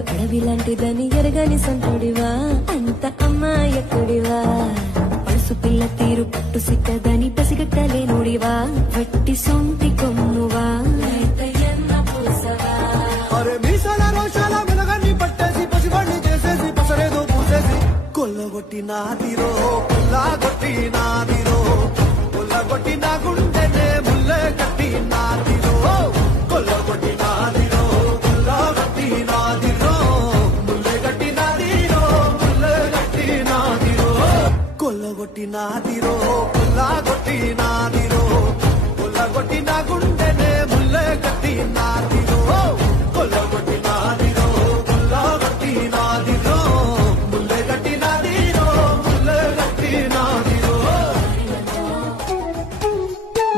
మనసు అడవిలాంటిదని ఎరగని సంతుడివా అంత అమ్మాయకుడివా పడుసు పిల్ల తీరు పట్టు సిక్కదని పసిగట్టలేనుడివా వట్టి సొంటి కొమ్మువా ఎన్న పూసవా అరే మీసాల రోషాల వెనగని పట్టేసి పసిబడి చేసేసి పసరేదో పూసేసి కొల్లగొట్టి నాదిరో కొల్లగొట్టి నాదిరో కొల్లగొట్టి నా గుండెనే ముల్లె కట్టి నాదిరో కొల్లగొట్టి నాదిరో కొల్లగొట్టి నాదిరో ముల్లె కట్టి నాదిరో ముల్లె కట్టి నాదిరో కొల్లగొట్టి నాదిరో కొల్లగొట్టి నాదిరో కొల్లగొట్టి నా గుండెనే ముల్లె కట్టి నాదిరో కొల్లగొట్టి నాదిరో కొల్లగొట్టి నాదిరో ముల్లె కట్టి నాదిరో ముల్లె కట్టి నాదిరో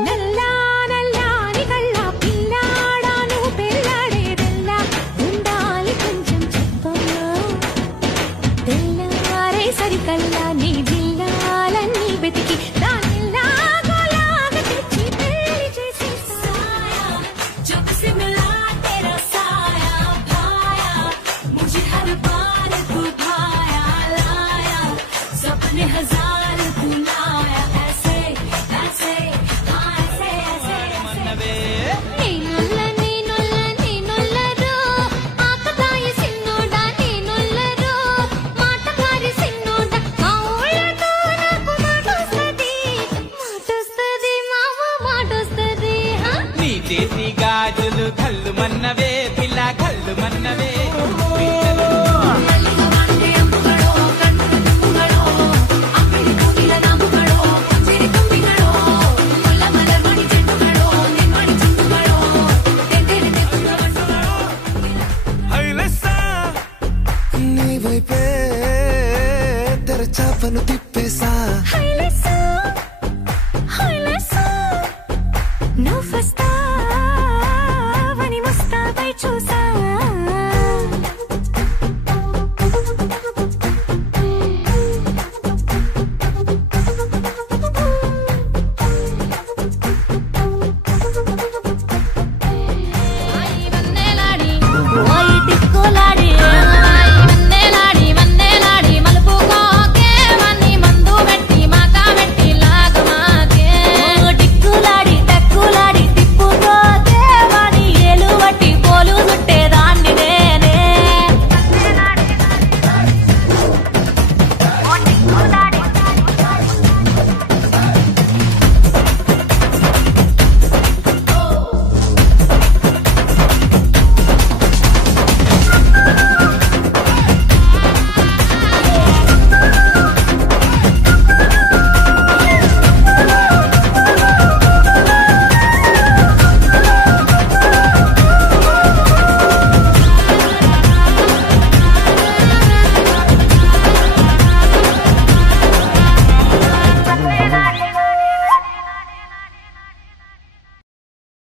నల్లా నల్లాని కళ్ళ పిల్లాడాను పెళ్ళాడేదెల్లా ఉండాలి కొంచెం చెప్పమ్మా తెల్లారే సరికల్లా నీ జిల్లాలన్నీ వెతికి దానిలాగోలాగా తెచ్చి పెళ్లి చేసి సాయా జబ్ సే మిలా तेरा साया भाया मुझे हर बार तू भाया लाया सपने हजार तू लाया ऐसे ऐसे हाँ ऐसे ऐसे నీనొల్లరు ఆకతాయి సిన్నోడా నీనొల్లరు మాటకారి సిన్నోడా మా ఊళ్ళతో నాకు మాటొస్తది మావ మాటొస్తది నీ చేతి గాజులు కళ్ళు మన్నవే పిల్ల కళ్ళు మన్నవే నీ వైపే తెరచాపను